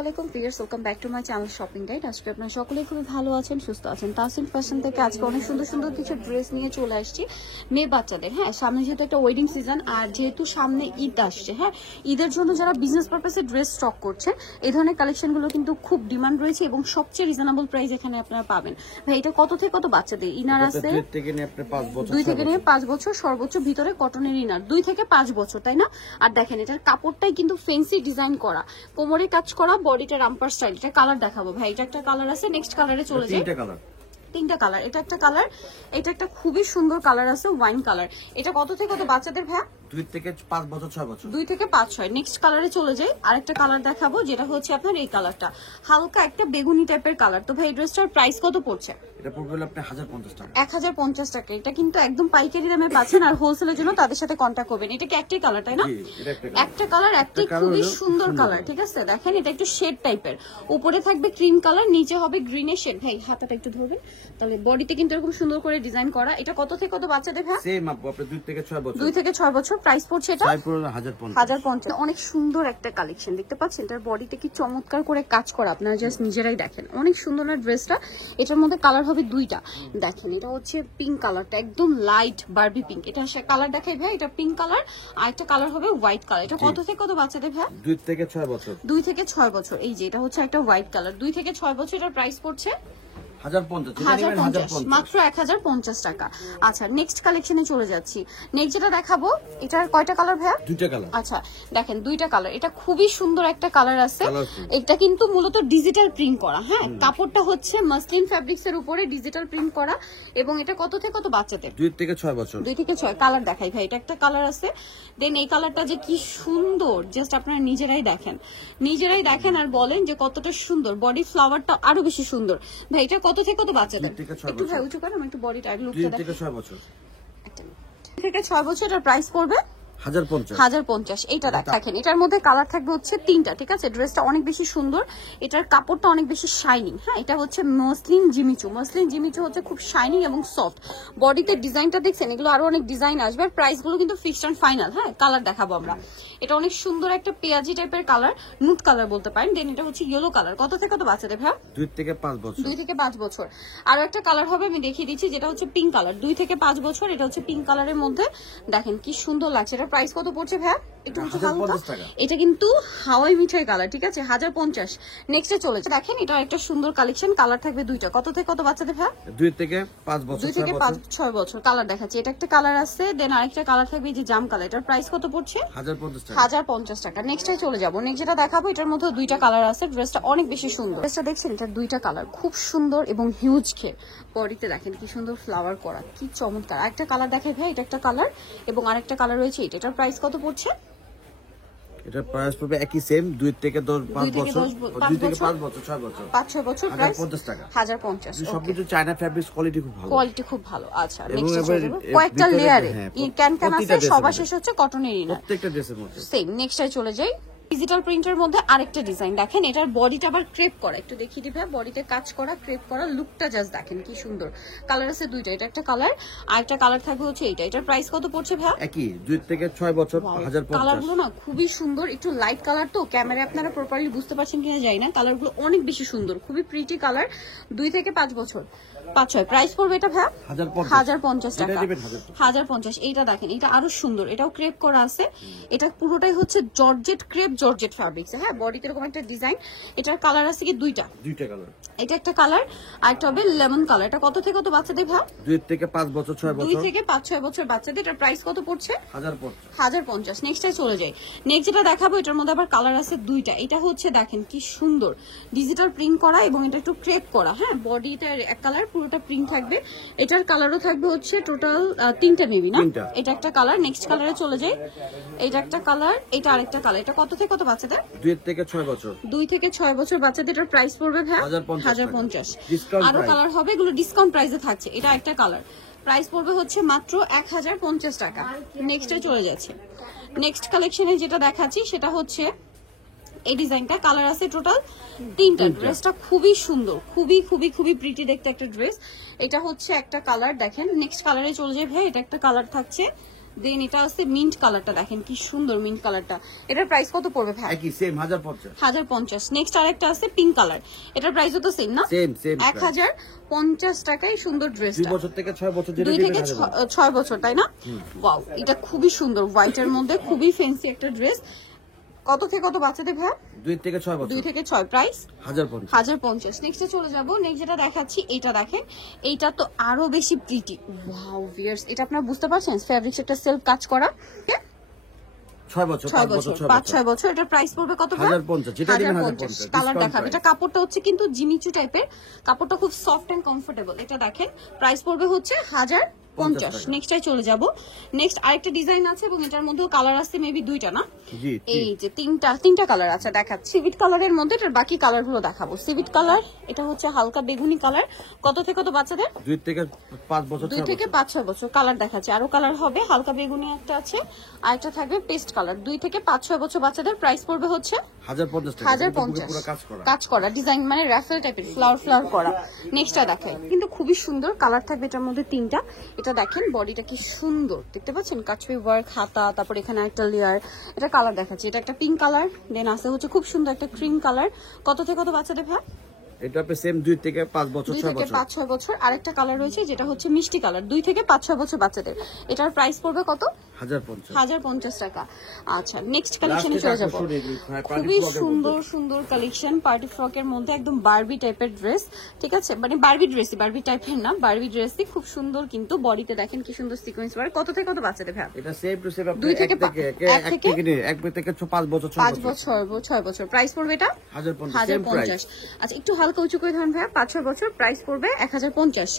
আসসালামু আলাইকুম viewers, welcome back to my channel shopping guide. আজকে আপনারা সকলেই খুবই ভালো আছেন, সুস্থ আছেন। তাসিন ফ্যাশন থেকে আজকে অনেক সুন্দর সুন্দর কিছু ড্রেস নিয়ে চলে আসছি মেয়ে বাচ্চাদের। হ্যাঁ, সামনে যেহেতু একটা ওয়েডিং সিজন আর যেহেতু সামনে ঈদ আসছে, হ্যাঁ ঈদের জন্য যারা বিজনেস পারপাসে ড্রেস স্টক করছে এই ধরনের কালেকশনগুলো কিন্তু খুব ডিমান্ড রয়েছে এবং সবচেয়ে রিজনেবল প্রাইস এখানে আপনারা পাবেন। ভাই এটা কত থেকে কত বাচ্চাদের ইনার আছে? 2 থেকে নিয়ে 5 বছর সর্বোচ্চ ভিতরে কটনের ইনার 2 থেকে 5 বছর, তাই না? আর দেখেন এটার কাপড়টাই কিন্তু ফেন্সি ডিজাইন করা, কোমরে কাজ করা, বডিটা রাম্পার স্টাইল। এটা কালার দেখাবো ভাই, এটা একটা কালার আছে, নেক্সট কালারে চলে যাই। তিনটা কালার, এটা একটা কালার, এটা একটা খুবই সুন্দর কালার আছে ওয়াইন কালার। এটা কত থেকে কত বাচ্চাদের ভাই? 2 থেকে 5 বছর 6 বছর। 2 থেকে 5-6। নেক্সট কালারে চলে যাই, আরেকটা কালার দেখাবো যেটা হচ্ছে আপনার এই কালারটা, হালকা একটা বেগুনি টাইপের কালার। তো ভাই এই ড্রেসটার প্রাইস কত পড়ছে? এটা পড়বে হলো আপনার 1050 টাকা। 1050 টাকা। এটা কিন্তু একদম পাইকারি দামে পাচ্ছেন, আর হোলসেলের জন্য তাদের সাথে কন্টাক্ট করবেন। এটা কি একটাই কালার, তাই না? জি, এটা একটা কালার, একটাই খুবই সুন্দর কালার। ঠিক আছে, দেখেন এটা একটু শেড টাইপের, উপরে থাকবে ক্রিম কালার, নিচে হবে গ্রিনের শেড। ভাই হাতাটা একটু ধরবেন, তাহলে বডিতে কিন্তু এরকম সুন্দর করে ডিজাইন করা। এটা কত থেকে কত বাচ্চাদের ভাই? সেম আপু, আপনার 2 থেকে 6 বছর। 2 থেকে 6 বছর। প্রাইস পড়ছে এটা 1050। অনেক সুন্দর একটা কালেকশন দেখতে পাচ্ছেন, এটার বডিতে কি চমৎকার করে কাজ করা, আপনারা জাস্ট নিজেরাই দেখেন। অনেক সুন্দর না ড্রেসটা। এটার মধ্যে কালার হবে দুইটা, দেখেন এটা হচ্ছে পিঙ্ক কালারটা, একদম লাইট বারবি পিঙ্ক। এটা কালার দেখাই ভাই, এটা পিঙ্ক কালার, আর একটা কালার হবে হোয়াইট কালার। এটা কত থেকে কত বাচ্চাদের ভাই? 2 থেকে 6 বছর। 2 থেকে 6 বছর। এই যে এটা হচ্ছে একটা হোয়াইট কালার, 2 থেকে 6 বছর। এটার প্রাইস পড়ছে 1050, মাত্র 1050 টাকা। আচ্ছা নেক্সট কালেকশনে চলে যাচ্ছি। নেক্সট যেটা দেখাবো, এটার কয়টা কালার ভাইয়া? 2টা কালার। আচ্ছা দেখেন 2টা কালার, এটা খুবই সুন্দর একটা কালার আছে। এটা কিন্তু মূলত ডিজিটাল প্রিন্ট করা, হ্যাঁ কাপড়টা হচ্ছে মাসলিন ফ্যাব্রিক্স এর উপরে ডিজিটাল প্রিন্ট করা। এবং এটা কত থেকে কত বাচ্চাদের? 2 থেকে 6 বছর। 2 থেকে 6। কালার দেখাই ভাই, এটা একটা কালার আছে, দেন এই কালারটা যে কি সুন্দর, জাস্ট আপনারা নিজেরাই দেখেন আর বলেন যে কতটা সুন্দর। বডি ফ্লাওয়ারটা আরো বেশি সুন্দর। ভাই এটা কত থেকে কত বাচ্চাদের? একটু ভাই উঁচু করেন, আমি একটু বডিটা আগে লুকটা দেখি। 2 থেকে 6 বছর। 2 থেকে 6 বছর। এটার প্রাইস পড়বে 1050। এইটা দেখেন, এটার মধ্যে কালার থাকবে হচ্ছে 3টা। ঠিক আছে, ড্রেসটা অনেক বেশি সুন্দর, এটার কাপড়টা অনেক বেশি শাইনিং। হ্যাঁ এটা হচ্ছে মসলিন জিমিচু হচ্ছে খুব শাইনিং এবং সফট। বডিতে ডিজাইনটা দেখছেন, এগুলো আরো অনেক ডিজাইন আসবে। আর প্রাইস গুলো কিন্তু ফিক্সড এন্ড ফাইনাল। হ্যাঁ কালার দেখাবো আমরা। এটা অনেক সুন্দর একটা পেঁয়াজি টাইপের কালার, নুট কালার বলতে পারেন। দেন এটা হচ্ছে ইয়েলো কালার। কত থেকে কত বাচ্চাদের ভাই? 2 থেকে 5 বছর। 2 থেকে 5 বছর। আরো একটা কালার হবে, আমি দেখিয়ে দিচ্ছি, যেটা হচ্ছে পিঙ্ক কালার, 2 থেকে 5 বছর। এটা হচ্ছে পিঙ্ক কালারের মধ্যে, দেখেন কি সুন্দর লাগছে। এটা প্রাইস কত পড়ছে ভাই? একটু এটা কিন্তু হাওয়াই মিঠাই কালার। ঠিক আছে, 1050। নেক্সটে চলে দেখেন, এটা একটা সুন্দর কালেকশন, কালার থাকবে 2টা। কত থেকে কত বাচ্চাদের ভাই? 2 থেকে 5 বছর। 2 থেকে 5-6 বছর। কালার দেখাচ্ছি, এটা একটা কালার আছে, দেন আরেকটা কালার থাকবে এই যে জাম কালার। এটার প্রাইস কত পড়ছে? 1050 টাকা। নেক্সটে চলে যাবো। নেক্সট যেটা দেখাবো, এটার মধ্যে 2টা কালার আছে। ড্রেসটা অনেক বেশি সুন্দর। ড্রেসটা দেখছেন, এটার 2টা কালার খুব সুন্দর এবং হিউজ খেয়ে। বডিতে দেখেন কি সুন্দর ফ্লাওয়ার করা, কি চমৎকার। আরেকটা কালার দেখাই ভাই, এটা একটা কালার এবং আরেকটা কালার রয়েছে এটা। এটার প্রাইস কত পড়ছে? এটা প্রাইস পড়বে একই সেম, 2 থেকে 5 বছর, 2 থেকে 5 বছর 6 বছর। 5-6 বছর। প্রাইস 1050 টাকা। 1050। সবকিছু চায়না ফ্যাব্রিক্স, কোয়ালিটি খুব ভালো। আচ্ছা নেক্সট কয়েকটা লেয়ারে ক্যান আছে, সবার শেষ হচ্ছে কটনের ইনার প্রত্যেকটা ড্রেসের মধ্যে সেম। নেক্সটে চলে যাই, ডিজিটাল প্রিন্টের মধ্যে আরেকটা ডিজাইন দেখেন। এটার বডিটা আবার ক্রেপ করা, একটু দেখিয়ে দিবে, বডিতে কাজ করা, ক্রেপ করা, লুকটা জাস্ট দেখেন কি সুন্দর। কালার আছে 2টা, এটা একটা কালার, আর একটা কালার থাকবে হচ্ছে এইটা। এটার প্রাইস কত পড়ছে ভাই? একই, 2 থেকে 6 বছর, 1050। কালারগুলো না খুবই সুন্দর, একটু লাইট কালার, তো ক্যামেরায় আপনারা প্রপারলি বুঝতে পারছেন কিনা জানি না। কালারগুলো অনেক বেশি সুন্দর, খুবই প্রিটি কালার। 2 থেকে 5 বছর, 5-6। প্রাইস পড়বে এটা ভাই 1050 টাকা। 1050। এইটা দেখেন, এটা আরো সুন্দর, এটাও ক্রেপ করা আছে। এটা পুরোটাই হচ্ছে জর্জেট ক্রেপ, জর্জেট ফ্যাব্রিক্স। হ্যাঁ বডিতে এরকম একটা ডিজাইন। এটার কালার আছে কি 2টা কালার। এটা একটা কালার, আর একটা হবে লেমন কালার। এটা কত থেকে কত বাচ্চাদের ভাই? 2 থেকে 5 বছর 6 বছর। 2 থেকে 5-6 বছর বাচ্চাদের। এটার প্রাইস কত পড়ছে? 1050। নেক্সটে চলে যাই। নেক্সট যেটা দেখাবো, এটার মধ্যে আবার কালার আছে 2টা। এটা হচ্ছে দেখেন কি সুন্দর, ডিজিটাল প্রিন্ট করা এবং এটা একটু ক্রেপ করা। হ্যাঁ বডিটা এক কালার, পুরোটা প্রিন্ট থাকবে। এটার কালারও থাকবে হচ্ছে টোটাল 3টা নেবি না। এটা একটা কালার। নেক্সট কালারে চলে যাই, এটা একটা কালার, এটা আরেকটা কালার। এটা কত থেকে কত বাচ্চাদের? 2 থেকে 6 বছর। 2 থেকে 6 বছর বাচ্চাদের। এটার প্রাইস পড়বে ভাই 1050। আরো কালার হবে, এগুলো ডিসকাউন্ট প্রাইসে থাকছে। এটা একটা কালার, প্রাইস পড়বে হচ্ছে মাত্র 1050 টাকা। নেক্সটে চলে যাচ্ছে। নেক্সট কালেকশনে যেটা দেখাচ্ছি সেটা হচ্ছে এই ডিজাইনটা। কালার আছে টোটাল 3টা। ড্রেসটা খুবই সুন্দর, খুবই খুবই খুবই প্রিটি দেখতে একটা ড্রেস। এটা হচ্ছে একটা কালার, দেখেন। নেক্সট কালারে চলে যাবে ভাই, এটা একটা কালার থাকছে, দেন এটা আছে মিন্ট কালারটা, দেখেন কি সুন্দর মিন্ট কালারটা। এটার প্রাইস কত পড়বে ভাই? একই সেম 1050। 1050। নেক্সট আরেকটা আছে পিঙ্ক কালার, এটার প্রাইসও তো সেম না? সেম 1050 টাকায় সুন্দর ড্রেসটা। 2 বছর থেকে 6 বছর, 2 থেকে 6 বছর, তাই না? ওয়াও, এটা খুবই সুন্দর, হোয়াইটের মধ্যে খুবই ফ্যান্সি একটা ড্রেস। কত থেকে কত বাচ্চাদের ভাই? 2 থেকে 6 বছর। 2 থেকে 6, প্রাইস 1050। নেক্সটে চলে যাব। নেক্সট যেটা দেখাচ্ছি এটা দেখেন, এইটা তো আরো বেশি প্রিটি। ওয়াও ভিউয়ার্স, এটা আপনারা বুঝতে পারছেন ফেব্রিক্স একটা সেলফ কাজ করা, 6 বছর 5-6 বছর। এটার প্রাইস পড়বে কত? 1050। যেটা দিবেন 1050। কালার দেখাবে, এটা কাপড়টা হচ্ছে কিন্তু জিমিচু টাইপের, কাপড়টা খুব সফট এন্ড কমফোর্টেবল। এটা দেখেন প্রাইস পড়বে হচ্ছে 1050। নেক্সটে চলে যাব। নেক্সট আরেকটা ডিজাইন আছে এবং এটার মধ্যেও কালার আছে মেবি 2টা না? জি, এই যে তিনটা কালার আছে, দেখাচ্ছি। সিভিট কালারের মধ্যে এটার বাকি কালার গুলো দেখাবো। সিভিট কালার, এটা হচ্ছে হালকা বেগুনি কালার। কত থেকে কত বাচ্চাদের? 2 থেকে 5 বছর। 2 থেকে 5-6 বছর। কালার দেখাচ্ছে, আরো কালার হবে। হালকা বেগুনি একটা আছে, আর একটা থাকবে পেস্ট কালার। 2 থেকে 5-6 বছর বাচ্চাদের। প্রাইস পড়বে হচ্ছে 1050 টাকা। 1050। পুরো কাজ করা ডিজাইন, মানে রাফেল টাইপের ফ্লাওয়ার করা। নেক্সটটা দেখেন, কিন্তু খুবই সুন্দর কালার থাকবে এটার মধ্যে 3টা। এটা দেখেন বডিটা কি সুন্দর, দেখতে পাচ্ছেন কাচপি ওয়ার্ক, হাতা, তারপর এখানে একটা লেয়ার। এটা কালার দেখাচ্ছি, এটা একটা পিঙ্ক কালার, দেন আছে হচ্ছে খুব সুন্দর একটা ক্রিম কালার। কত থেকে কত বাচ্চাদের ভাই? এটা পে সেম 2 থেকে 5 বছর, 2 6 থেকে বছর। 5-6 বছর। আরেকটা কালার রয়েছে যেটা হচ্ছে মিষ্টি কালার, 2 থেকে 5-6 বছর বাচ্চাদের। এটার প্রাইস পড়বে কত? 1050 টাকা। আচ্ছা, নেক্সট কালেকশনে চলে যাব। খুবই সুন্দর কালেকশন, পার্টি ফ্রকের মধ্যে একদম বারবি টাইপের ড্রেস। ঠিক আছে, মানে বারবি ড্রেসই, বারবি টাইপের না, বারবি ড্রেসই খুব সুন্দর। কিন্তু বডিতে দেখেন কি সুন্দর সিকোয়েন্স ওয়ার্ক। কত থেকে কত বাচ্চাদের ভাই? এটা সেম টু সেম, 2 থেকে 1 থেকে 5 বছর, 6 বছর। প্রাইস পড়বে এটা 1050। আচ্ছা, একটু হালকা উঁচু করে ধরেন ভাইয়া, 5-6 বছর। প্রাইস পড়বে 1050।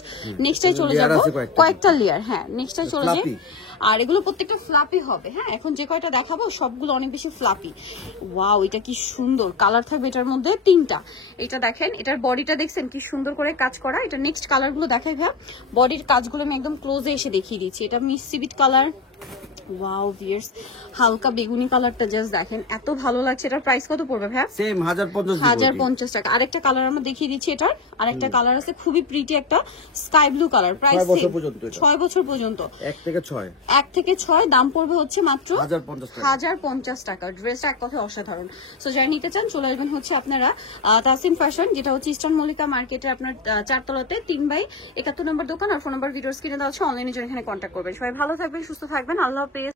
নেক্সটে চলে যাব, কয়েকটা লেয়ার। হ্যাঁ, নেক্সটে চলে যাই। আর এগুলো প্রত্যেকটা ফ্লাপি হবে। হ্যাঁ, এখন যে কয়টা দেখাবো সবগুলো অনেক বেশি ফ্লাপি। ওয়াও, এটা কি সুন্দর কালার থাকবে এটার মধ্যে 3টা। এটা দেখেন, এটার বডিটা দেখছেন কি সুন্দর করে কাজ করা। এটা নেক্সট কালার গুলো দেখাই ভাইয়া, বডির কাজগুলো আমি একদম ক্লোজে এসে দেখিয়ে দিচ্ছি। এটা মিস সিভিট কালার। ওয়াও ভিউয়ার্স, হালকা বেগুনি কালারটা জাস্ট দেখেন, এত ভালো লাগছে। এটার প্রাইস কত পড়বে ভাইয়া? সেম 1050 টাকা। আরেকটা কালার আমরা দেখিয়ে দিচ্ছি, এটার আরেকটা কালার আছে খুবই প্রিটি একটা স্কাই ব্লু কালার। প্রাইস 6 বছর পর্যন্ত। 1 থেকে 6 দাম পড়বে হচ্ছে মাত্র 1050 টাকা। ড্রেসটা এক কথায় অসাধারণ। সো যারা নিতে চান চলে আসবেন হচ্ছে আপনারা তাসিম ফ্যাশন, যেটা হচ্ছে ইস্টার্ন মল্লিকা মার্কেটে আপনার 4 তলাতে 3/71 নম্বর দোকান। আর ফোন নাম্বার ভিডিওর স্ক্রিনে দেওয়া আছে, অনলাইনে জন্য এখানে কন্ট্যাক্ট করবেন। সবাই ভালো থাকবেন, সুস্থ থাকবেন। আল্লাহ।